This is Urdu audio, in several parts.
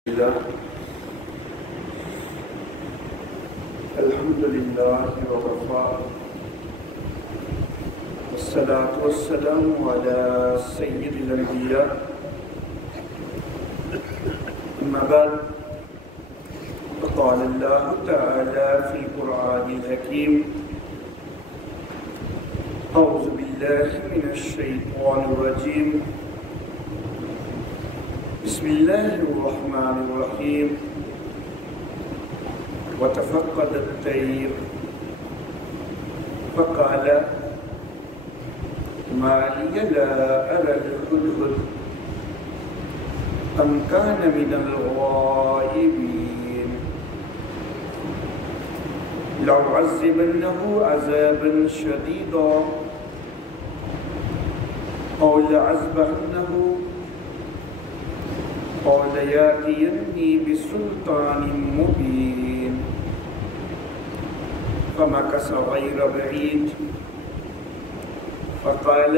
الحمد لله وكفى والصلاة والسلام على سيد الأنبياء أما بعد قال الله تعالى في القرآن الحكيم أعوذ بالله من الشيطان الرجيم بسم الله الرحمن الرحيم وتفقد الطير فقال ما لي لا أرى الهدهد أم كان من الغائبين لأعذبنه عذابا شديدا أو لأذبحنه قال يأتيني بسلطان مبين فمكث غير بعيد فقال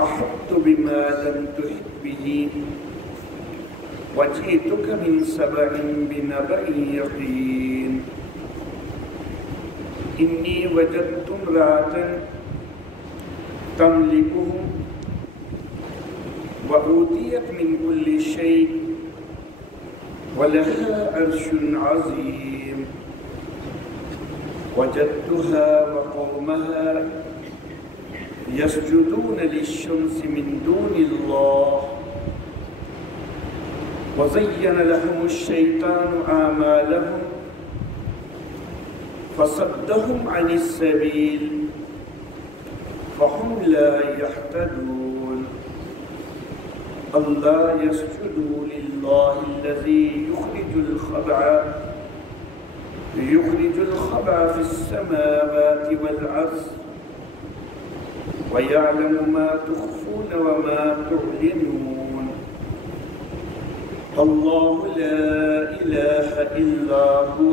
أحطت بما لم تحط به وجئتك من سبع بنبأ يقين إني وجدت امرأة تملكهم وأوتيت من كل شيء ولها عرش عظيم وجدتها وقومها يسجدون للشمس من دون الله وزين لهم الشيطان أعمالهم فصدهم عن السبيل فهم لا يهتدون الله يسجد لله الذي يخرج الخبع في السماوات والأرض ويعلم ما تخفون وما تعلنون الله لا إله إلا هو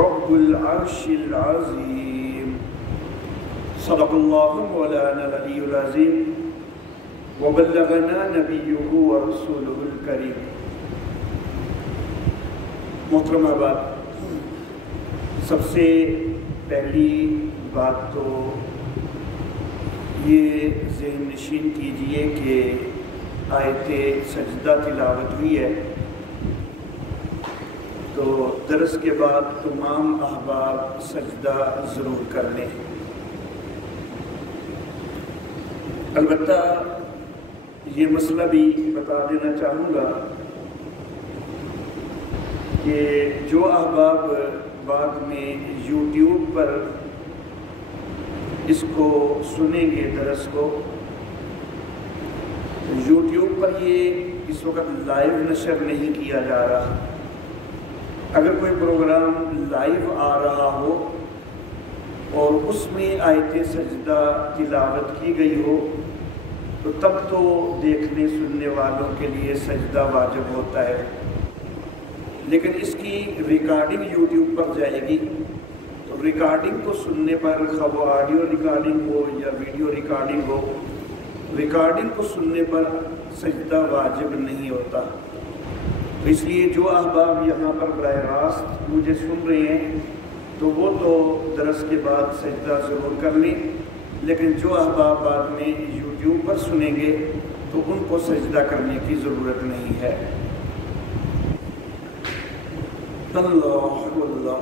رب العرش العظيم صدق الله مولانا العلي العظيم وبلغنا نبيه ورسوله الكريم. محترم احباب، سب سے پہلی بات تو یہ ذہن نشین کیجئے کہ آیت سجدہ تلاوت ہوئی ہے، تو درس کے بعد تمام احباب سجدہ ضرور کر لیں۔ البتہ یہ مسئلہ بھی بتا دینا چاہوں گا کہ جو احباب بعد میں یوٹیوب پر اس کو سنیں گے، درس کو یوٹیوب پر یہ اس وقت لائیو نشر نہیں کیا جا رہا۔ اگر کوئی پروگرام لائیو آ رہا ہو اور اس میں آیت سجدہ تلاوت کی گئی ہو تو تب تو دیکھنے سننے والوں کے لیے سجدہ واجب ہوتا ہے، لیکن اس کی ریکارڈنگ یوٹیوب پر جائے گی تو ریکارڈنگ کو سننے پر، خواہ وہ آڈیو ریکارڈنگ ہو یا ویڈیو ریکارڈنگ ہو، ریکارڈنگ کو سننے پر سجدہ واجب نہیں ہوتا۔ تو اس لیے جو احباب یہاں پر براہ راست مجھے سن رہے ہیں تو وہ تو درس کے بعد سجدہ ضرور کر لیں، لیکن جو احباب بعد میں یوٹیوب پر سنیں گے تو ان کو سجدہ کرنے کی ضرورت نہیں ہے۔ اللہ اللہ۔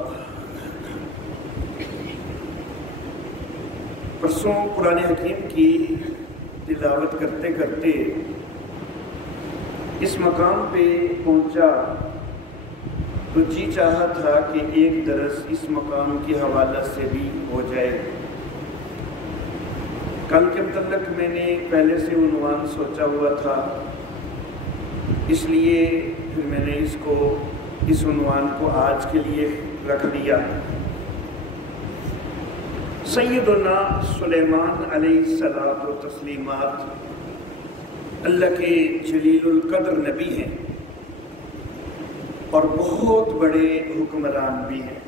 پرسوں قرآن حکیم کی تلاوت کرتے کرتے اس مقام پہ پہنچا تو جی چاہا تھا کہ ایک درس اس مقام کے حوالہ سے بھی ہو جائے۔ کل کے متعلق میں نے پہلے سے عنوان سوچا ہوا تھا، اس لیے پھر میں نے اس عنوان کو آج کے لیے رکھ دیا۔ سیدنا سلیمان علیہ الصلاۃ و تسلیمات اللہ کے جلیل القدر نبی ہیں اور بہت بڑے حکمران بھی ہیں۔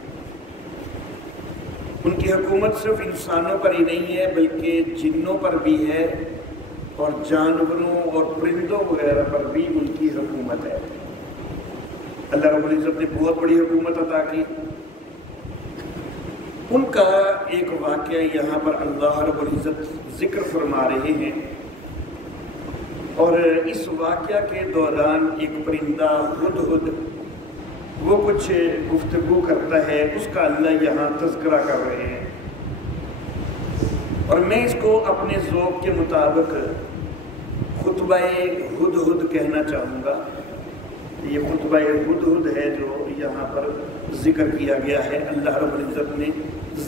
ان کی حکومت صرف انسانوں پر ہی نہیں ہے بلکہ جنوں پر بھی ہے اور جانوروں اور پرندوں وغیرہ پر بھی ان کی حکومت ہے۔ اللہ رب العزت نے بہت بڑی حکومت عطا کی۔ ان کا ایک واقعہ یہاں پر اللہ رب العزت ذکر فرما رہے ہیں، اور اس واقعہ کے دوران ایک پرندہ ہدہد وہ کچھ گفتگو کرتا ہے، اس کا اللہ یہاں تذکرہ کر رہے ہیں، اور میں اس کو اپنے ذوق کے مطابق خطبہ ہدہد کہنا چاہوں گا۔ یہ خطبہ ہدہد ہے جو یہاں پر ذکر کیا گیا ہے، اللہ رب العزت نے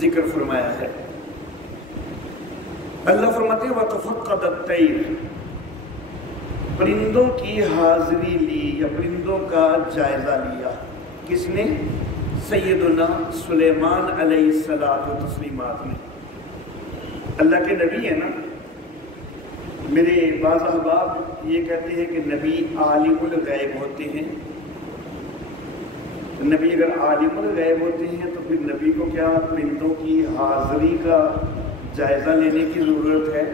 ذکر فرمایا ہے۔ اللہ فرماتے ہیں وَتَفَقَّدَ الطَّيْرَ، پرندوں کی حاضری لی یا پرندوں کا جائزہ لیا۔ کس نے؟ سیدنا سلیمان علیہ الصلاۃ والتسلیمات نے۔ اللہ کے نبی ہیں نا، میرے بعض احباب یہ کہتے ہیں کہ نبی عالم الغیب ہوتے ہیں۔ نبی اگر عالم الغیب ہوتے ہیں تو پھر نبی کو کیا پرندوں کی حاضری کا جائزہ لینے کی ضرورت ہے؟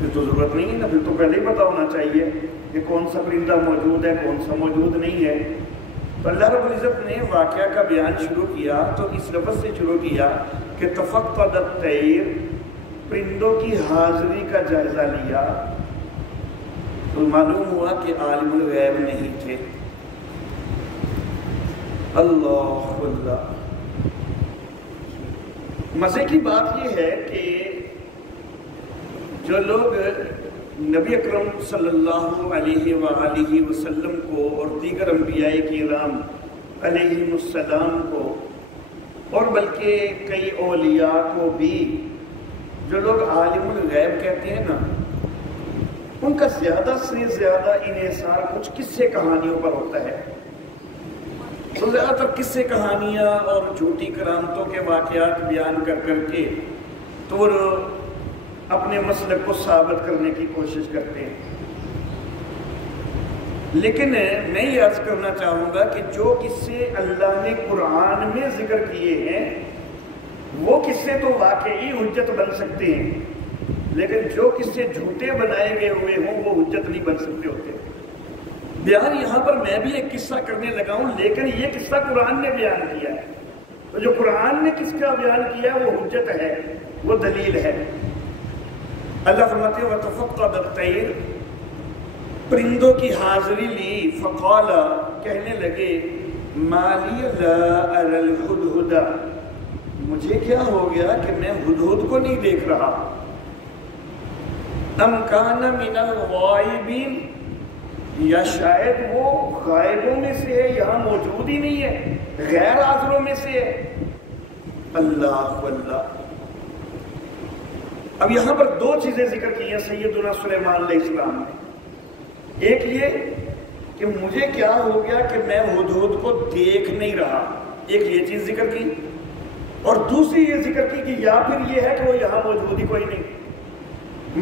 پھر تو ضرورت نہیں ہے نا، پھر تو پہلے ہی پتہ ہونا چاہیے کہ کون سا پرندہ موجود ہے، کون سا موجود نہیں ہے۔ تو اللہ رب العزت نے واقعہ کا بیان شروع کیا تو اس لفظ سے شروع کیا کہ تفقد الطیر، پرندوں کی حاضری کا جائزہ لیا، تو معلوم ہوا کہ عالم الغیب نہیں تھے۔ اللہ اللہ، مزے کی بات یہ ہے کہ جو لوگ نبی اکرم صلی اللہ علیہ وآلہ وسلم کو اور دیگر انبیاء کرام علیہم السلام کو اور بلکہ کئی اولیاء کو بھی جو لوگ عالم الغیب کہتے ہیں نا، ان کا زیادہ سے زیادہ انحصار کچھ قصے کہانیوں پر ہوتا ہے۔ تو زیادہ تر قصے کہانیاں اور جھوٹی کرامتوں کے واقعات بیان کر کر کے تو وہ اپنے مسلک کو ثابت کرنے کی کوشش کرتے ہیں۔ لیکن میں یہ عرض کرنا چاہوں گا کہ جو قصے اللہ نے قرآن میں ذکر کیے ہیں وہ قصے تو واقعی حجت بن سکتے ہیں، لیکن جو قصے جھوٹے بنائے گئے ہوئے ہوں وہ حجت نہیں بن سکتے ہوتے۔ بیان یہاں پر میں بھی ایک قصہ کرنے لگا ہوں، لیکن یہ قصہ قرآن نے بیان کیا ہے، تو جو قرآن نے کس کا بیان کیا وہ حجت ہے، وہ دلیل ہے۔ اللہ فرماتے ہیں وَتَفَقَّدَ الطَّيْرَ، پرندوں کی حاضری لی، فقال، کہنے لگے مَا لِيَ لَا أَرَى الْهُدْهُدَ، مجھے کیا ہو گیا کہ میں ہدہد کو نہیں دیکھ رہا۔ أَمْ كَانَ مِنَ الْغَائِبِينَ، یا شاید وہ غائبوں میں سے ہے، یہاں موجود ہی نہیں ہے، غیر حاضروں میں سے ہے۔ اللہ اللہ، اب یہاں پر دو چیزیں ذکر کی ہیں سیدنا سلیمان علیہ السلام نے۔ ایک یہ کہ مجھے کیا ہو گیا کہ میں ہدہد کو دیکھ نہیں رہا، ایک یہ چیز ذکر کی، اور دوسری یہ ذکر کی کہ یا پھر یہ ہے کہ وہ یہاں موجود ہی کوئی نہیں۔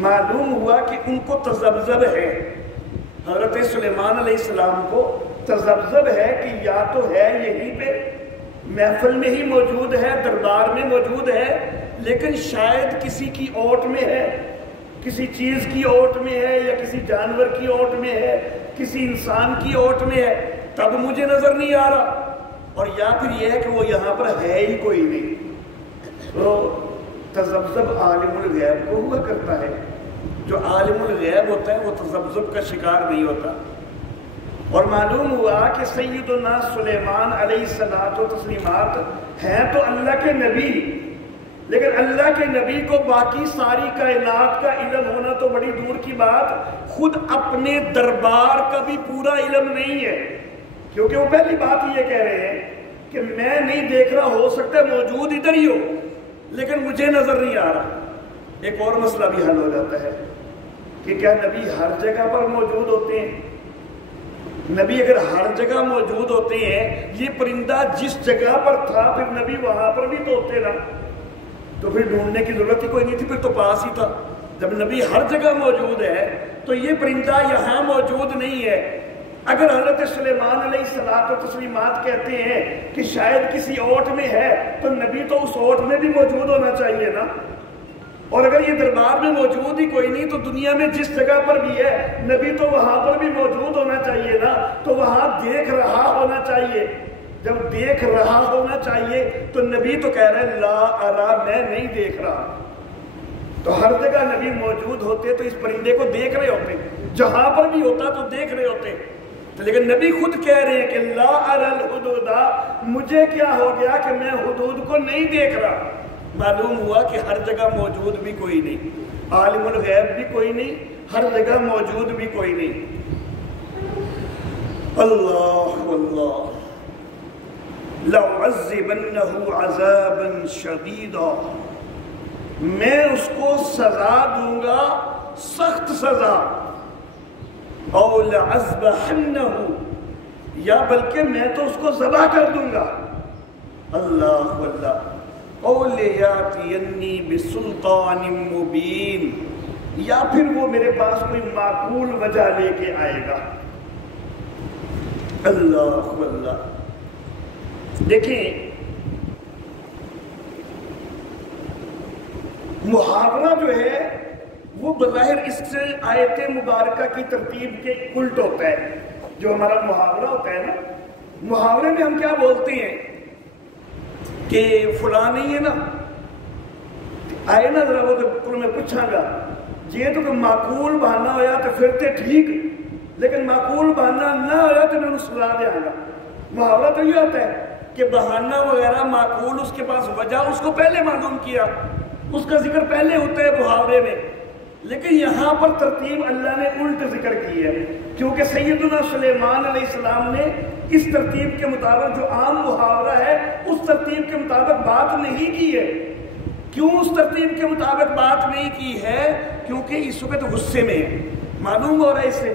معلوم ہوا کہ ان کو تذبذب ہے، حضرت سلیمان علیہ السلام کو تذبذب ہے کہ یا تو ہے یہیں پہ محفل میں ہی موجود ہے، دربار میں موجود ہے، لیکن شاید کسی کی اوٹ میں ہے، کسی چیز کی اوٹ میں ہے، یا کسی جانور کی اوٹ میں ہے، کسی انسان کی اوٹ میں ہے، تب مجھے نظر نہیں آ رہا، اور یا پھر یہ ہے کہ وہ یہاں پر ہے ہی کوئی نہیں۔ تو تذبذب عالم الغیب کو ہوا کرتا ہے، جو عالم الغیب ہوتا ہے وہ تذبذب کا شکار نہیں ہوتا۔ اور معلوم ہوا کہ سیدنا سلیمان علیہ الصلاۃ والتسلیمات ہیں تو اللہ کے نبی، لیکن اللہ کے نبی کو باقی ساری کائنات کا علم ہونا تو بڑی دور کی بات، خود اپنے دربار کا بھی پورا علم نہیں ہے، کیونکہ وہ پہلی بات یہ کہہ رہے ہیں کہ میں نہیں دیکھ رہا، ہو سکتا ہے موجود ادھر ہی ہو لیکن مجھے نظر نہیں آ رہا۔ ایک اور مسئلہ بھی حل ہو جاتا ہے کہ کیا نبی ہر جگہ پر موجود ہوتے ہیں؟ نبی اگر ہر جگہ موجود ہوتے ہیں، یہ پرندہ جس جگہ پر تھا پھر نبی وہاں پر بھی تو ہوتے نا، تو پھر ڈھونڈنے کی ضرورت ہی کوئی نہیں تھی، پھر تو پاس ہی تھا۔ جب نبی ہر جگہ موجود ہے تو یہ پرندہ یہاں موجود نہیں ہے۔ اگر حضرت سلیمان علیہ الصلاۃ والتسلیمات کہتے ہیں کہ شاید کسی اوٹ میں ہے، تو نبی تو اس اوٹ میں بھی موجود ہونا چاہیے نا۔ اور اگر یہ دربار میں موجود ہی کوئی نہیں تو دنیا میں جس جگہ پر بھی ہے نبی تو وہاں پر بھی موجود ہونا چاہیے نا، تو وہاں دیکھ رہا ہونا چاہیے۔ جب دیکھ رہا ہونا چاہیے تو نبی تو کہہ رہے ہیں لا ارا، میں نہیں دیکھ رہا۔ تو ہر جگہ نبی موجود ہوتے تو اس پرندے کو دیکھ رہے ہوتے، جہاں پر بھی ہوتا تو دیکھ رہے ہوتے، لیکن نبی خود کہہ رہے ہیں کہ لا ارا الحدود، مجھے کیا ہو گیا کہ میں حدود کو نہیں دیکھ رہا۔ معلوم ہوا کہ ہر جگہ موجود بھی کوئی نہیں، عالم الغیب بھی کوئی نہیں، ہر جگہ موجود بھی کوئی نہیں۔ اللہ اللہ لَأُعَذِّبَنَّهُ عَذَابًا شَدِيدًا، میں اس کو سزا دوں گا، سخت سزا، او لَأَذْبَحَنَّهُ، یا بلکہ میں تو اس کو ذبح کر دوں گا۔ اللہ اللہ، او لِيَأْتِيَنِّي بِسُلْطَانٍ مُبِينٍ، یا پھر وہ میرے پاس کوئی معقول وجہ لے کے آئے گا۔ اللہ اللہ، دیکھیں محاورہ جو ہے وہ بظاہر اس سے آیت مبارکہ کی ترتیب کے الٹ ہوتا ہے۔ جو ہمارا محاورہ ہوتا ہے نا، محاورے میں ہم کیا بولتے ہیں کہ فلاں نہیں ہے نا، آئے نا ذرا وہ تو میں پوچھاں گا یہ تو کہ معقول بہانہ ہویا تو پھر تے ٹھیک، لیکن معقول بہانہ نہ ہویا تو میں انہوں سزا دے آگا۔ محاورہ تو یہ ہوتا ہے کہ بہانہ وغیرہ معقول، اس کے پاس وجہ اس کو پہلے معلوم کیا، اس کا ذکر پہلے ہوتا ہے محاورے میں، لیکن یہاں پر ترتیب اللہ نے الٹ ذکر کی ہے، کیونکہ سیدنا سلیمان علیہ السلام نے اس ترتیب کے مطابق جو عام محاورہ ہے اس ترتیب کے مطابق بات نہیں کی ہے۔ کیوں اس ترتیب کے مطابق بات نہیں کی ہے؟ کیونکہ اس وقت غصے میں ہے۔ معلوم ہو رہا ہے اس سے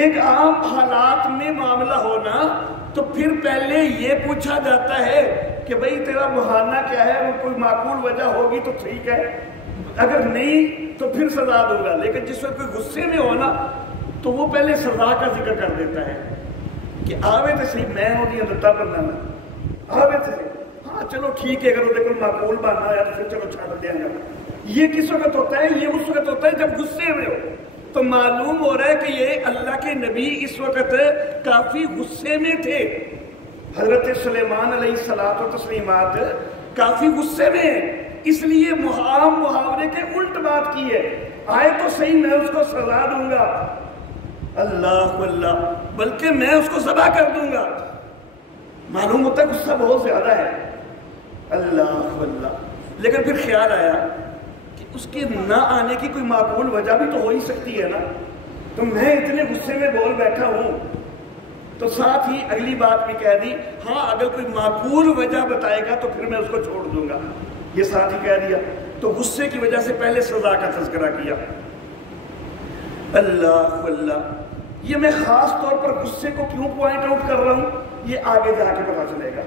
ایک عام حالات میں معاملہ ہونا تو پھر پہلے یہ پوچھا جاتا ہے کہ بھئی تیرا بہانہ کیا ہے، وہ کوئی معقول وجہ ہوگی تو ٹھیک ہے، اگر نہیں تو پھر سزا دوں گا۔ لیکن جس وقت کوئی غصے میں ہونا تو وہ پہلے سزا کا ذکر کر دیتا ہے کہ آوے تو صحیح میں ہو دیا دتا پر نہ آوے تو صحیح، ہاں چلو ٹھیک ہے، اگر وہ کوئی معقول بہانہ ہے تو پھر چلو چھاڑ دیا گا۔ یہ کس وقت ہوتا ہے؟ یہ اس وقت ہوتا ہے جب غصے میں ہو۔ تو معلوم ہو رہا ہے کہ یہ اللہ کے نبی اس وقت کافی غصے میں تھے، حضرت سلیمان علیہ الصلوۃ والتسلیمات کافی غصے میں ہیں، اس لیے عام محاورے کے الٹ بات کی ہے۔ آئے تو صحیح میں اس کو سزا دوں گا، اللہ اللہ، بلکہ میں اس کو ذبح کر دوں گا۔ معلوم ہوتا ہے غصہ بہت زیادہ ہے، اللہ اللہ، لیکن پھر خیال آیا اس کے نہ آنے کی کوئی معقول وجہ بھی تو ہو ہی سکتی ہے نا، تو میں اتنے غصے میں بول بیٹھا ہوں، تو ساتھ ہی اگلی بات بھی کہہ دی ہاں اگر کوئی معقول وجہ بتائے گا تو پھر میں اس کو چھوڑ دوں گا، یہ ساتھ ہی کہہ دیا۔ تو غصے کی وجہ سے پہلے سزا کا تذکرہ کیا۔ اللہ اللہ، یہ میں خاص طور پر غصے کو کیوں پوائنٹ آؤٹ کر رہا ہوں یہ آگے جا کے پتا چلے گا،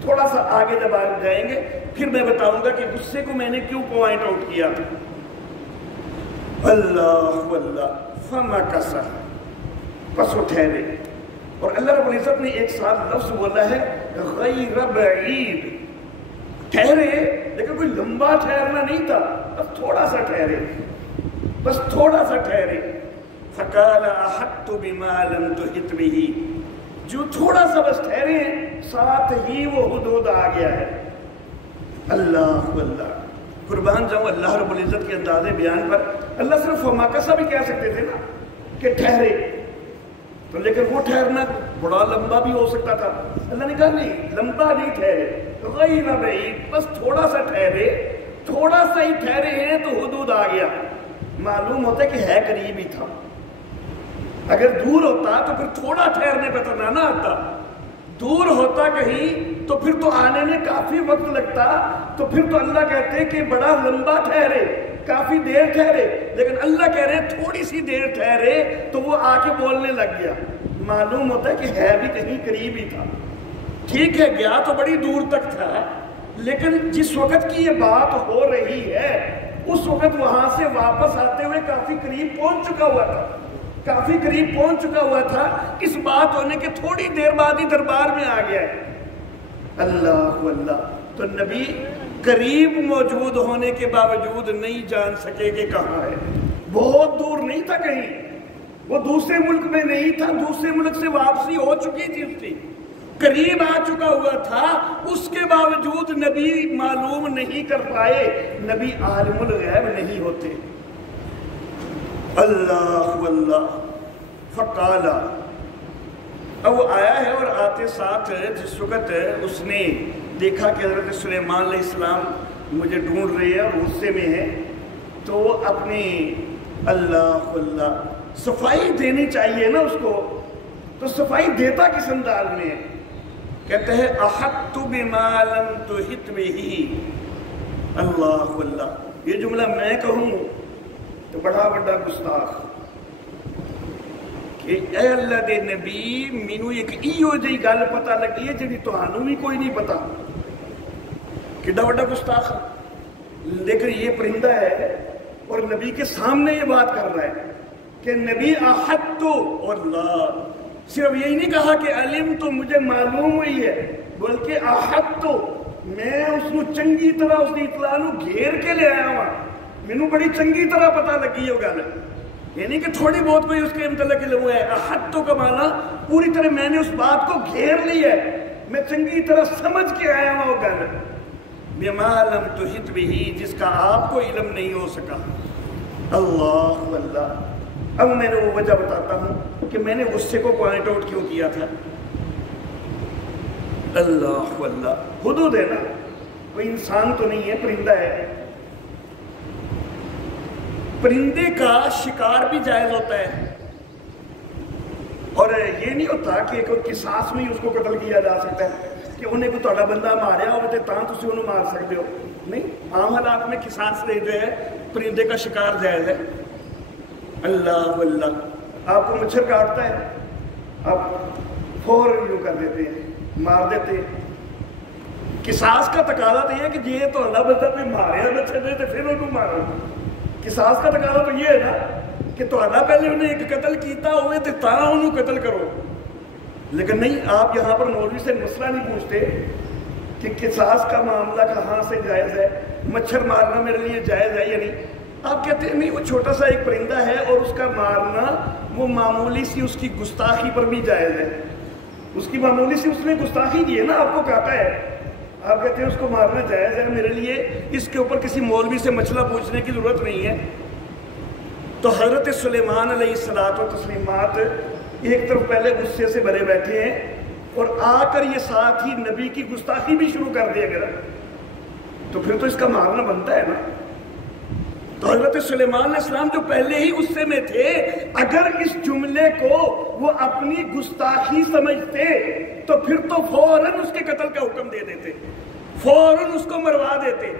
تھوڑا سا آگے جب آگے جائیں گے پھر میں بتاؤں گا کہ غصے کو میں نے کیوں پوائنٹ آؤٹ کیا۔ اللہ اللہ، فمکث، پس وہ ٹھہرے، اور اللہ رب العزت نے ایک ساتھ لفظ بولا ہے غیر بعید، ٹھہرے لیکن کوئی لمبا ٹھہرنا نہیں تھا، بس تھوڑا سا ٹھہرے، بس تھوڑا سا ٹھہرے۔ فقال احطت بما لم تحط به، جو تھوڑا سا بس ٹھہرے ہیں ساتھ ہی وہ حدود آ گیا ہے۔ اللہ اللہ، قربان جاؤں اللہ رب العزت کے انداز بیان پر۔ اللہ صرف فمکث بھی کہہ سکتے تھے نا کہ ٹھہرے، تو لیکن وہ ٹھہرنا بڑا لمبا بھی ہو سکتا تھا، اللہ نے کہا نہیں، لمبا نہیں ٹھہرے، غیر بعید، بس تھوڑا سا ٹھہرے، تھوڑا سا ہی ٹھہرے ہیں تو حدود آ گیا۔ معلوم ہوتا ہے کہ ہے قریب ہی تھا، اگر دور ہوتا تو پھر تھوڑا ٹھہرنے پہ تو نہ آتا، دور ہوتا کہیں تو پھر تو آنے میں کافی وقت لگتا، تو پھر تو اللہ کہتے کہ بڑا لمبا ٹھہرے، کافی دیر ٹھہرے، لیکن اللہ کہہ رہے تھوڑی سی دیر ٹھہرے تو وہ آ کے بولنے لگ گیا۔ معلوم ہوتا ہے کہ ہے بھی کہیں قریب ہی تھا، ٹھیک ہے گیا تو بڑی دور تک تھا، لیکن جس وقت کی یہ بات ہو رہی ہے اس وقت وہاں سے واپس آتے ہوئے کافی قریب پہنچ چکا ہوا تھا، کافی قریب پہنچ چکا ہوا تھا، اس بات ہونے کے تھوڑی دیر بعد ہی دربار میں آ گیا ہے۔ اللہ اللہ، تو نبی قریب موجود ہونے کے باوجود نہیں جان سکے کہ کہاں ہے. بہت دور نہیں تھا کہیں، وہ دوسرے ملک میں نہیں تھا، دوسرے ملک سے واپسی ہو چکی تھی اس کی، قریب آ چکا ہوا تھا، اس کے باوجود نبی معلوم نہیں کر پائے. نبی عالم الغیب نہیں ہوتے. اللہ اللہ فقالا. اب وہ آیا ہے اور آتے ساتھ جس وقت اس نے دیکھا کہ حضرت سلیمان علیہ السلام مجھے ڈھونڈ رہے ہیں اور غصے میں ہے، تو اپنی اللہ اللہ صفائی دینی چاہیے نا اس کو، تو صفائی دیتا کس انداز میں ہے؟ کہتے ہیں احطت بما لم تحط بہ. اللہ اللہ، یہ جملہ میں کہوں تو بڑا بڑا گستاخ کہ اے اللہ دے نبی مینوں ایک ایو جی گل پتہ لگی ہے جڑی تہانوں بھی کوئی نہیں پتا. کڈا بڑا گستاخ. لیکن یہ پرندہ ہے اور نبی کے سامنے یہ بات کر رہا ہے کہ نبی احط تو، اور اللہ صرف یہی نہیں کہا کہ علم تو مجھے معلوم ہوئی ہے، بلکہ احط تو میں اس کو چنگی طرح اس کی اطلاع نو گھیر کے لے آیا ہوں. مینوں بڑی چنگی طرح پتہ لگی ہے گل، یعنی کہ تھوڑی بہت کوئی اس کے متعلق علم ہے. احط تو کا معنی پوری طرح میں نے اس بات کو گھیر لی ہے، میں چنگی طرح سمجھ کے آیا ہوں وہ گل. بما لم تحط بہ، جس کا آپ کو علم نہیں ہو سکا. اللہ اللہ. اب میں نے وہ وجہ بتاتا ہوں کہ میں نے غصے کو پوائنٹ آؤٹ کیوں کیا تھا. اللہ اللہ، حدود ہے نا، کوئی انسان تو نہیں ہے، پرندہ ہے. پرندے کا شکار بھی جائز ہوتا ہے، اور یہ نہیں ہوتا کہ کوئی قصاص میں اس کو قتل کیا جا سکتا ہے کہ انہیں کوئی تہاڈا بندہ ماریا ہو تو تسی انہوں مار سکتے ہو. نہیں، عام حالات میں قصاص سے جو ہے پرندے کا شکار جائز ہے. اللہ اللہ. آپ کو مچھر کاٹتا ہے، آپ فوراً یوں کر دیتے ہیں، مار دیتے ہیں. قصاص کا تقاضا تو یہ ہے کہ یہ تو اللہ بندہ کوئی ماریا مچھر نے تو پھر انہوں مارو. قصاص کا تقاضا تو یہ ہے نا کہ تہاڈا پہلے انہیں ایک قتل کیتا ہوئے تو تاں انہوں قتل کرو. لیکن نہیں، آپ یہاں پر مولوی سے مسئلہ نہیں پوچھتے کہ قصاص کا معاملہ کہاں سے جائز ہے، مچھر مارنا میرے لیے جائز ہے یا نہیں. آپ کہتے ہیں نہیں، وہ چھوٹا سا ایک پرندہ ہے اور اس کا مارنا وہ معمولی سی اس کی گستاخی پر بھی جائز ہے. اس کی معمولی سی اس نے گستاخی کی ہے نا، آپ کو کہتا ہے، آپ کہتے ہیں اس کو مارنا جائز ہے. میرے لیے اس کے اوپر کسی مولوی سے مسئلہ پوچھنے کی ضرورت نہیں ہے. تو حضرت سلیمان علیہ الصلوۃ والتسلیمات ایک طرف پہلے غصے سے بھرے بیٹھے ہیں اور آ کر یہ ساتھ ہی نبی کی گستاخی بھی شروع کر دیا گیا، تو پھر تو اس کا مارنا بنتا ہے نا. تو حضرت سلیمان علیہ السلام جو پہلے ہی غصے میں تھے، اگر اس جملے کو وہ اپنی گستاخی سمجھتے تو پھر تو فوراً اس کے قتل کا حکم دے دیتے، فوراً اس کو مروا دیتے.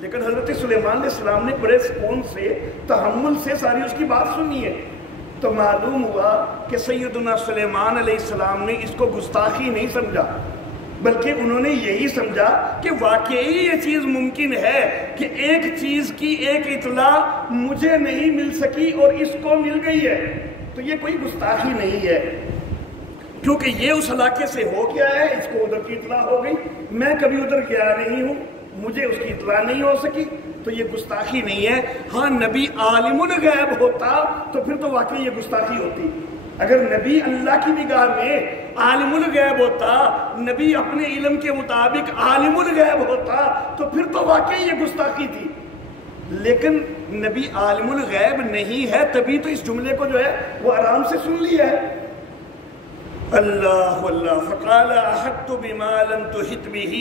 لیکن حضرت سلیمان علیہ السلام نے بڑے سکون سے، تحمل سے ساری اس کی بات سنی ہے. تو معلوم ہوا کہ سیدنا سلیمان علیہ السلام نے اس کو گستاخی نہیں سمجھا، بلکہ انہوں نے یہی سمجھا کہ واقعی یہ چیز ممکن ہے کہ ایک چیز کی ایک اطلاع مجھے نہیں مل سکی اور اس کو مل گئی ہے، تو یہ کوئی گستاخی نہیں ہے، کیونکہ یہ اس علاقے سے ہو گیا ہے، اس کو ادھر کی اطلاع ہو گئی، میں کبھی ادھر گیا نہیں ہوں، مجھے اس کی اطلاع نہیں ہو سکی، تو یہ گستاخی نہیں ہے. ہاں نبی عالم الغیب ہوتا تو پھر تو واقعی یہ گستاخی ہوتی. اگر نبی اللہ کی نگاہ میں عالم الغیب ہوتا، نبی اپنے علم کے مطابق عالم الغیب ہوتا تو پھر تو واقعی یہ گستاخی تھی. لیکن نبی عالم الغیب نہیں ہے، تبھی تو اس جملے کو جو ہے وہ آرام سے سن لیا ہے. اللہ اللہ. فقال احطت بما لم تحط بہ.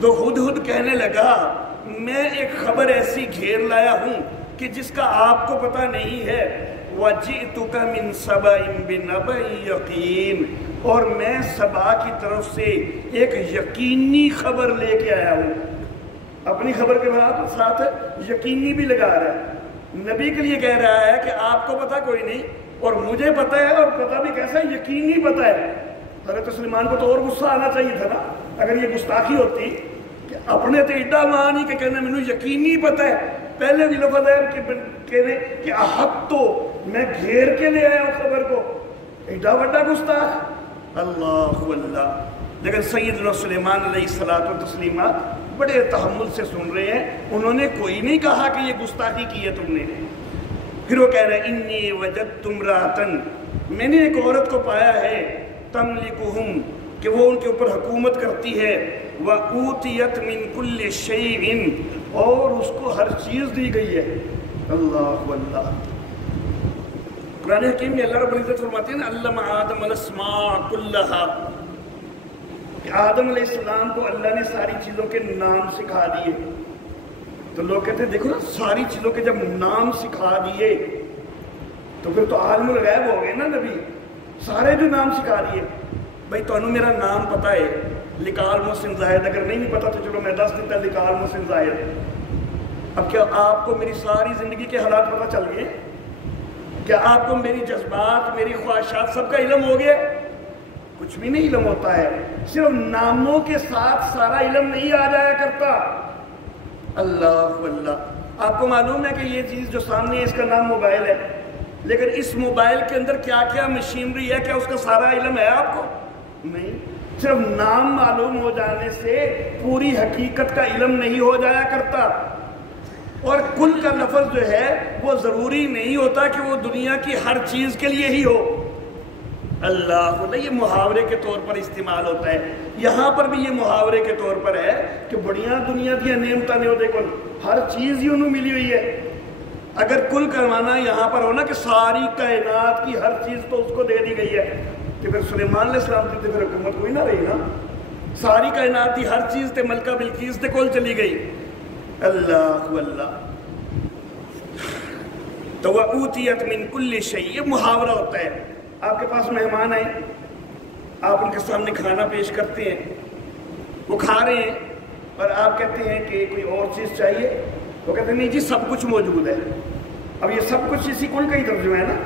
تو ہدہد کہنے لگا میں ایک خبر ایسی گھیر لایا ہوں کہ جس کا آپ کو پتہ نہیں ہے. وَجِئْتُكَ مِنْ سَبَإٍ بِنَبَإٍ يَقِينٍ. اور میں سبا کی طرف سے ایک یقینی خبر لے کے آیا ہوں. اپنی خبر کے ساتھ یقینی بھی لگا رہا ہے. نبی کے لیے کہہ رہا ہے کہ آپ کو پتہ کوئی نہیں اور مجھے پتہ ہے، اور پتہ بھی کیسا ہے، یقینی پتہ ہے. حضرت سلیمان کو تو اور غصہ آنا چاہیے تھا نا اگر یہ گستاخی ہوتی کہ اپنے تو ایڈا مان ہی کہ کہنا مینوں یقینی پتہ ہے. پہلے بھی لفظ ہے کہنے کہ احط تو میں گھیر کے لے آیا ہوں خبر کو، ایڈا بڑا گستاخ. اللہ اللہ. لیکن سیدنا سلیمان علیہ الصلوۃ والتسلیمات بڑے تحمل سے سن رہے ہیں، انہوں نے کوئی نہیں کہا کہ یہ گستاخی کی ہے تم نے۔ پھر وہ کہہ رہے ہیں انی وجدت امرأۃ، میں نے ایک عورت کو پایا ہے، تملکہم، کہ وہ ان کے اوپر حکومت کرتی ہے، وَأُوتِيَتْ مِن كُلِّ شَيْءٍ، اور اس کو ہر چیز دی گئی ہے۔ اللہ اللہ، قرآن حکیم میں اللہ رب العزت فرماتے ہیں نا علم آدم الاسماء کلہا، کہ آدم علیہ السلام کو اللہ نے ساری چیزوں کے نام سکھا دیے۔ تو لوگ کہتے ہیں دیکھو نا، ساری چیزوں کے جب نام سکھا دیے تو پھر تو عالم الغیب ہو گئے نا نبی، سارے جو نام سکھا دیے۔ بھائی تمہیں میرا نام پتہ ہے لکال محسن زاہد، اگر نہیں پتا تو چلو میں دس دیتا لکال محسن زاہد۔ اب کیا آپ کو میری ساری زندگی کے حالات پتہ چل گئے؟ کیا آپ کو میری جذبات، میری خواہشات سب کا علم ہو گیا؟ کچھ بھی نہیں علم ہوتا ہے، صرف ناموں کے ساتھ سارا علم نہیں آ جایا کرتا۔ اللہ اللہ، آپ کو معلوم ہے کہ یہ چیز جو سامنے ہے اس کا نام موبائل ہے، لیکن اس موبائل کے اندر کیا کیا مشینری ہے، کیا اس کا سارا علم ہے آپ کو؟ نہیں، صرف نام معلوم ہو جانے سے پوری حقیقت کا علم نہیں ہو جایا کرتا۔ اور کل کا لفظ جو ہے وہ ضروری نہیں ہوتا کہ وہ دنیا کی ہر چیز کے لیے ہی ہو۔ اللہ اللہ، یہ محاورے کے طور پر استعمال ہوتا ہے، یہاں پر بھی یہ محاورے کے طور پر ہے کہ بڑیاں دنیا دیا نعمتاں نے، دیکھو ہر چیز ہی انہوں ملی ہوئی ہے۔ اگر کل کروانا یہاں پر ہو نا کہ ساری کائنات کی ہر چیز تو اس کو دے دی گئی ہے، کہ پھر سلیمان علیہ السلام کی پھر حکومت کوئی نہ رہی نا، ساری کائنات کی ہر چیز تے ملکہ بلقیس تے کول چلی گئی۔ اللہ اللہ، تو وَأُوتِيَتْ مِن كُلِّ شَيْءٍ، یہ محاورہ ہوتا ہے۔ آپ کے پاس مہمان آئے، آپ ان کے سامنے کھانا پیش کرتے ہیں، وہ کھا رہے ہیں اور آپ کہتے ہیں کہ کوئی اور چیز چاہیے، وہ کہتے ہیں نہیں جی سب کچھ موجود ہے۔ اب یہ سب کچھ اسی کل کا ہی ترجمہ ہے نا،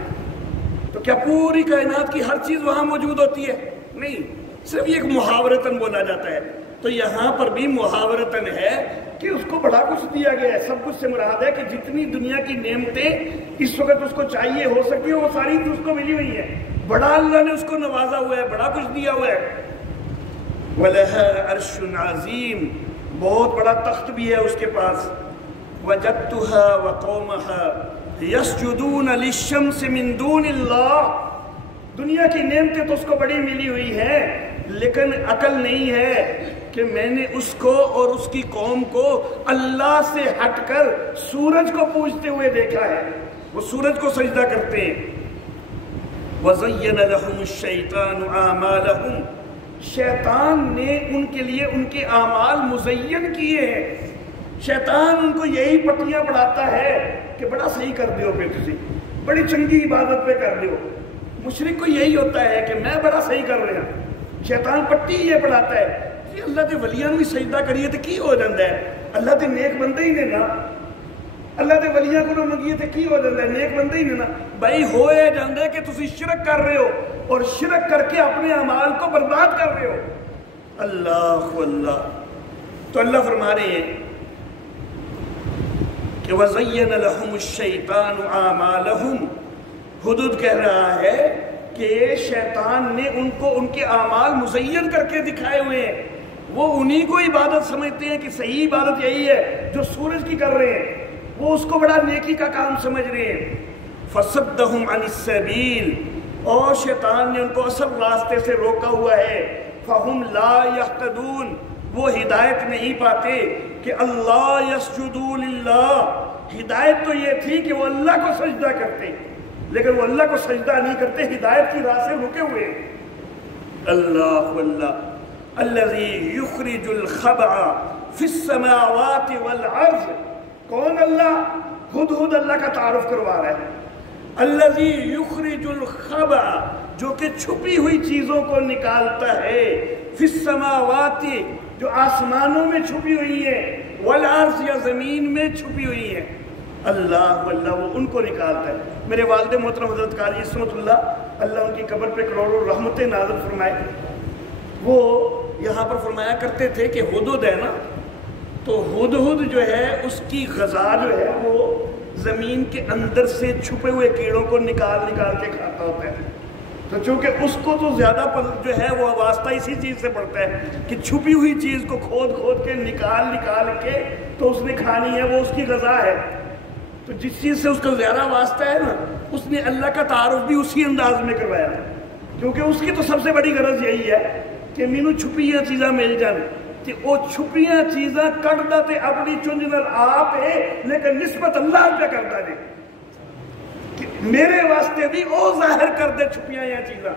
تو کیا پوری کائنات کی ہر چیز وہاں موجود ہوتی ہے؟ نہیں، صرف یہ ایک محاورتاً بولا جاتا ہے۔ تو یہاں پر بھی محاورتاً ہے کہ اس کو بڑا کچھ دیا گیا ہے۔ سب کچھ سے مراد ہے کہ جتنی دنیا کی نعمتیں اس وقت اس کو چاہیے ہو سکتی ہیں وہ ساری اس کو ملی ہوئی ہیں، بڑا اللہ نے اس کو نوازا ہوا ہے، بڑا کچھ دیا ہوا ہے۔ وَلَهَا عَرْشٌ عَظِيمٌ، بہت بڑا تخت بھی ہے اس کے پاس۔ وَجَدْتُهَا وَقَوْمَهَا يَسْجُدُونَ لِلشَّمْسِ مِن دُونِ اللَّهِ، دنیا کی نعمتیں تو اس کو بڑی ملی ہوئی ہیں، لیکن عقل نہیں ہے کہ میں نے اس کو اور اس کی قوم کو اللہ سے ہٹ کر سورج کو پوجتے ہوئے دیکھا ہے، وہ سورج کو سجدہ کرتے ہیں۔ وَزَيَّنَ لَهُمُ الشَّيْطَانُ أَعْمَالَهُمْ، شیطان نے ان کے لیے ان کے اعمال مزین کیے ہیں۔ شیطان ان کو یہی پٹیاں پڑھاتا ہے کہ بڑا صحیح کر دیو، پھر تسی بڑی چنگی عبادت پہ کر دیو۔ مشرک کو یہی ہوتا ہے کہ میں بڑا صحیح کر رہا ہوں، شیطان پٹی یہ پڑھاتا ہے کہ اللہ دے ولیاں بھی سجدہ کریے تو کی ہو جاتا ہے، اللہ دے نیک بندے ہی نے نا، اللہ دے ولیاں کو منگیے تو کی ہو جاتا ہے، نیک بندے ہی نے نا۔ بھائی ہوئے جاندے کہ تسی شرک کر رہے ہو اور شرک کر کے اپنے اعمال کو برباد کر رہے ہو۔ اللہ اللہ، تو اللہ فرما رہے ہیں کہ وَزَيَّنَ لَهُمُ الشَّيْطَانُ أَعْمَالَهُمْ، حدود کہہ رہا ہے کہ شیطان نے ان کو ان کے اعمال مزین کر کے دکھائے ہوئے ہیں، وہ انہی کو عبادت سمجھتے ہیں کہ صحیح عبادت یہی ہے جو سورج کی کر رہے ہیں، وہ اس کو بڑا نیکی کا کام سمجھ رہے ہیں۔ فَصَدَّهُمْ عَنِ السَّبِيلِ، اور شیطان نے ان کو اصل راستے سے روکا ہوا ہے۔ فَهُمْ لَا يَهْتَدُونَ، وہ ہدایت نہیں پاتے کہ اللہ يَسْجُدُوا لِلَّهِ، ہدایت تو یہ تھی کہ وہ اللہ کو سجدہ کرتے، لیکن وہ اللہ کو سجدہ نہیں کرتے، ہدایت کی راہ سے رکے ہوئے ہیں۔ اللہ اللہ، الذی یخرج الخبع فی السماوات والارض، کون اللہ؟ خود اللہ کا تعارف کروا رہا ہے۔ الذی یخرج الخبع، جو کہ چھپی ہوئی چیزوں کو نکالتا ہے، فی السماوات، جو آسمانوں میں چھپی ہوئی ہیں، والارض، یا زمین میں چھپی ہوئی ہیں۔ اللہ اللہ، وہ ان کو نکالتا ہے۔ میرے والد محترم حضرت قاری عصمت اللہ ان کی قبر پہ کروڑوں رحمتیں نازل فرمائے، وہ یہاں پر فرمایا کرتے تھے کہ ہدہد ہے نا، تو ہدہد جو ہے اس کی غذا جو ہے وہ زمین کے اندر سے چھپے ہوئے کیڑوں کو نکال کے کھاتا ہوتا ہے۔ تو چونکہ اس کو تو زیادہ جو ہے وہ واسطہ اسی چیز سے پڑتا ہے کہ چھپی ہوئی چیز کو کھود کھود کے نکال کے تو اس نے کھانی ہے، وہ اس کی غذا ہے۔ تو جس چیز سے اس کا زیادہ واسطہ ہے نا، اس نے اللہ کا تعارف بھی اسی انداز میں کروایا تھا، کیونکہ اس کی تو سب سے بڑی غرض یہی ہے کہ مینو چھپیاں چیزاں مل جان، کہ وہ چھپیاں چیزاں کردہ تے اپنی چنجنر آپ ہے لیکن نسبت اللہ پہ کرتا دے، کہ میرے واسطے بھی او ظاہر کر دے چھپیاں یا چیزاں۔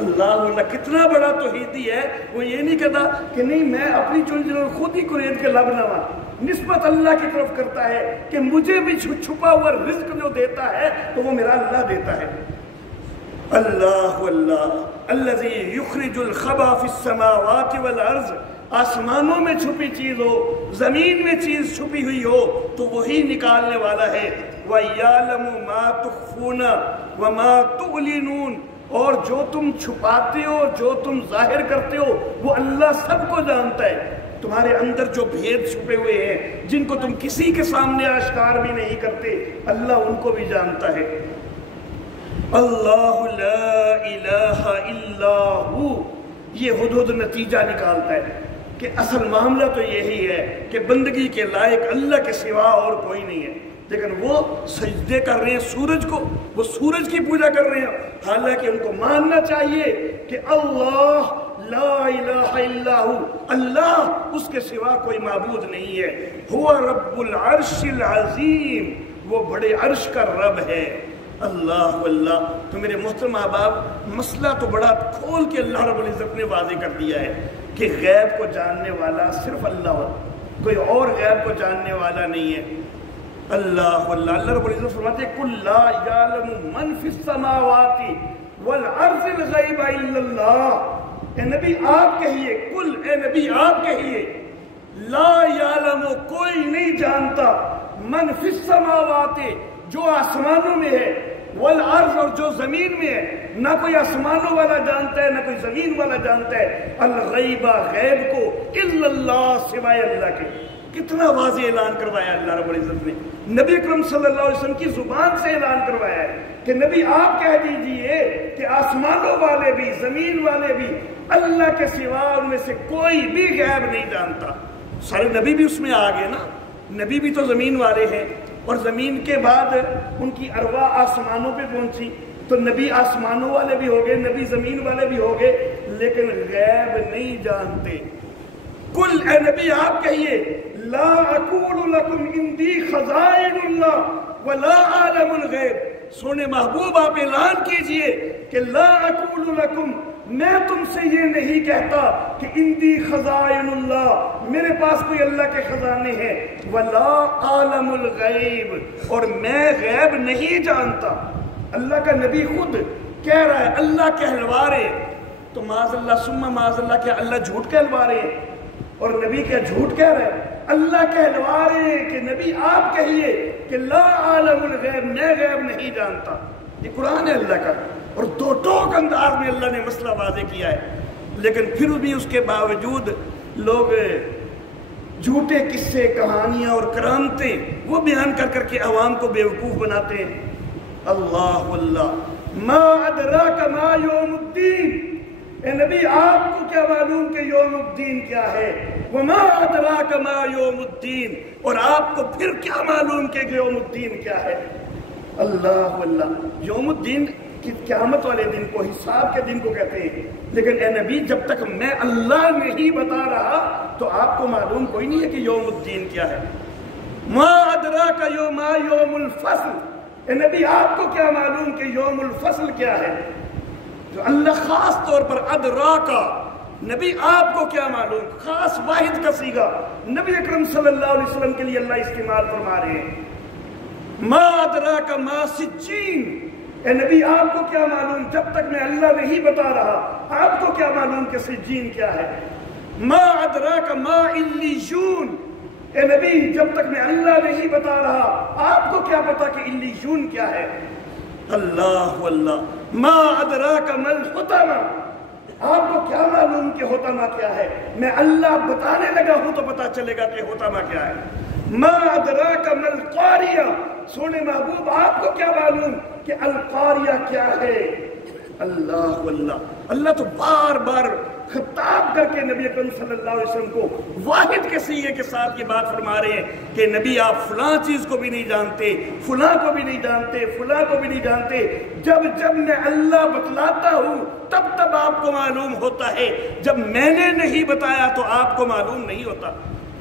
اللہ کتنا بڑا توحیدی ہے، وہ یہ نہیں کہتا کہ نہیں میں اپنی چنجنر خود ہی قرید کے لب لوا، نسبت اللہ کی طرف کرتا ہے کہ مجھے بھی چھپا ہوا رزق جو دیتا ہے تو وہ میرا اللہ دیتا ہے۔ اللہ اللہ الذی یخرج الخبا فی السماوات والارض، آسمانوں میں چھپی چیز ہو، زمین میں چیز چھپی ہوئی ہو تو وہی نکالنے والا ہے۔ وَيَعْلَمُ مَا تُخْفُونَ وَمَا تُعْلِنُونَ، اور جو تم چھپاتے ہو جو تم ظاہر کرتے ہو وہ اللہ سب کو جانتا ہے۔ تمہارے اندر جو بھید چھپے ہوئے ہیں جن کو تم کسی کے سامنے آشکار بھی نہیں کرتے، اللہ ان کو بھی جانتا ہے۔ اللہ لا الہ الا ہو، یہ ہدہد نتیجہ نکالتا ہے کہ اصل معاملہ تو یہی ہے کہ بندگی کے لائق اللہ کے سوا اور کوئی نہیں ہے، لیکن وہ سجدے کر رہے ہیں سورج کو، وہ سورج کی پوجا کر رہے ہیں، حالانکہ ان کو ماننا چاہیے کہ اللہ لا الہ الا ہو، اللہ اس کے سوا کوئی معبود نہیں ہے۔ ہوا رب العرش العظیم، وہ بڑے عرش کا رب ہے۔ اللہ واللہ۔ تو میرے محترم احباب، مسئلہ تو بڑا کھول کے اللہ رب العزت نے واضح کر دیا ہے کہ غیب کو جاننے والا صرف اللہ ہو، کوئی اور غیب کو جاننے والا نہیں ہے۔ اللہ واللہ۔ اللہ رب العزت فرماتے ہیں قُلْ لَا يَعْلَمُ مَنْ فِي السَّمَاوَاتِ وَالْأَرْضِ الْغَيْبَ إِلَّا اللَّهُ۔ اے نبی آپ کہیے، قل اے نبی آپ کہیے، لا یعلم، کوئی نہیں جانتا، من فی السماوات، جو آسمانوں میں ہے، والارض، اور جو زمین میں ہے، نہ کوئی آسمانوں والا جانتا ہے نہ کوئی زمین والا جانتا ہے، الغیبہ، غیب کو، الا اللہ، سوائے اللہ کے۔ کتنا واضح اعلان کروایا اللہ رب العزت نے، نبی اکرم صلی اللہ علیہ وسلم کی زبان سے اعلان کروایا ہے کہ نبی آپ کہہ دیجئے کہ آسمانوں والے بھی زمین والے بھی اللہ کے سوا ان میں سے کوئی بھی غیب نہیں جانتا۔ سارے نبی بھی اس میں آ گئے نا، نبی بھی تو زمین والے ہیں، اور زمین کے بعد ان کی ارواح آسمانوں پہ پہنچی تو نبی آسمانوں والے بھی ہو گئے، نبی زمین والے بھی ہو گئے، لیکن غیب نہیں جانتے۔ قل اے نبی آپ کہیے، لا اقول لکم عندی خزائن اللہ ولا اعلم الغیب، سونے محبوب آپ اعلان کیجئے کہ لا اقول لکم، میں تم سے یہ نہیں کہتا کہ عندی خزائن اللہ، میرے پاس کوئی اللہ کے خزانے ہیں، ولا عالم الغیب، اور میں غیب نہیں جانتا۔ اللہ کا نبی خود کہہ رہا ہے اللہ کہلوا رہے، تو معاذ اللہ ثم معاذ اللہ، کیا اللہ جھوٹ کہلوا رہے ہیں؟ اور نبی کیا جھوٹ کہہ رہے ہیں؟ اللہ کہلوا رہے ہیں کہ نبی آپ کہیے کہ لا عالم الغیب، میں غیب نہیں جانتا۔ یہ قرآن ہے اللہ کا، اور دو ٹوک انداز میں اللہ نے مسئلہ واضح کیا ہے، لیکن پھر بھی اس کے باوجود لوگ جھوٹے قصے، کہانیاں اور کرامتیں وہ بیان کر کر کے عوام کو بیوقوف بناتے ہیں۔ اللہ اللہ۔ ما ادراک ما یوم الدین، اے نبی آپ کو کیا معلوم کہ یوم الدین کیا ہے؟ وما ادراک ما یوم الدین، اور آپ کو پھر کیا معلوم کہ یوم الدین کیا ہے؟ اللہ اللہ۔ یوم الدین قیامت والے دن کو، حساب کے دن کو کہتے ہیں، لیکن اے نبی جب تک میں اللہ نہیں بتا رہا تو آپ کو معلوم کوئی نہیں ہے کہ یوم الدین کیا ہے۔ ما ادراک یوم الفصل، اے نبی آپ کو کیا معلوم کہ یوم الفصل کیا ہے؟ جو اللہ خاص طور پر ادراکا، نبی آپ کو کیا معلوم، خاص واحد کا صیغہ نبی اکرم صلی اللہ علیہ وسلم کے لیے اللہ استعمال فرما رہے ہیں۔ ما ادراک ما سجین، اے نبی آپ کو کیا معلوم، جب تک میں اللہ نہیں بتا رہا آپ کو کیا معلوم کہ سجین کیا ہے؟ ما ادراک ما علیون، اے نبی جب تک میں اللہ نہیں بتا رہا آپ کو کیا پتا کہ علیون کیا ہے؟ اللہ واللہ۔ ما ادراک ما الحطمہ، آپ کو کیا معلوم کہ حطمہ کیا ہے؟ میں اللہ بتانے لگا ہوں تو پتا چلے گا کہ حطمہ کیا ہے۔ ما ادراک ما القاریہ، سونے محبوب آپ کو کیا معلوم کہ القاریہ کیا ہے؟ اللہ اللہ اللہ تو بار بار خطاب کر کے نبی اکرم صلی اللہ علیہ وسلم کو واحد کے سیغے کے ساتھ یہ بات فرما رہے ہیں کہ نبی آپ فلاں چیز کو بھی نہیں جانتے، فلاں کو بھی نہیں جانتے، فلاں کو بھی نہیں جانتے. جب جب میں اللہ بتلاتا ہوں تب تب آپ کو معلوم ہوتا ہے، جب میں نے نہیں بتایا تو آپ کو معلوم نہیں ہوتا.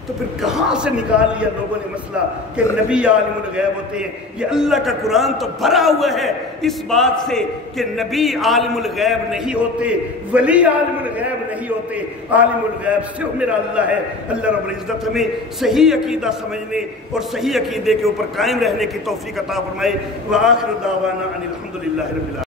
تو پھر کہاں سے نکال لیا لوگوں نے مسئلہ کہ نبی عالم الغیب ہوتے ہیں؟ یہ اللہ کا قرآن تو بھرا ہوا ہے اس بات سے کہ نبی عالم الغیب نہیں ہوتے، ولی عالم الغیب نہیں ہوتے. عالم الغیب صرف میرا اللہ ہے. اللہ رب العزت ہمیں صحیح عقیدہ سمجھنے اور صحیح عقیدے کے اوپر قائم رہنے کی توفیق عطا فرمائے. وآخر دعوانا ان الحمد للہ رب العالمین.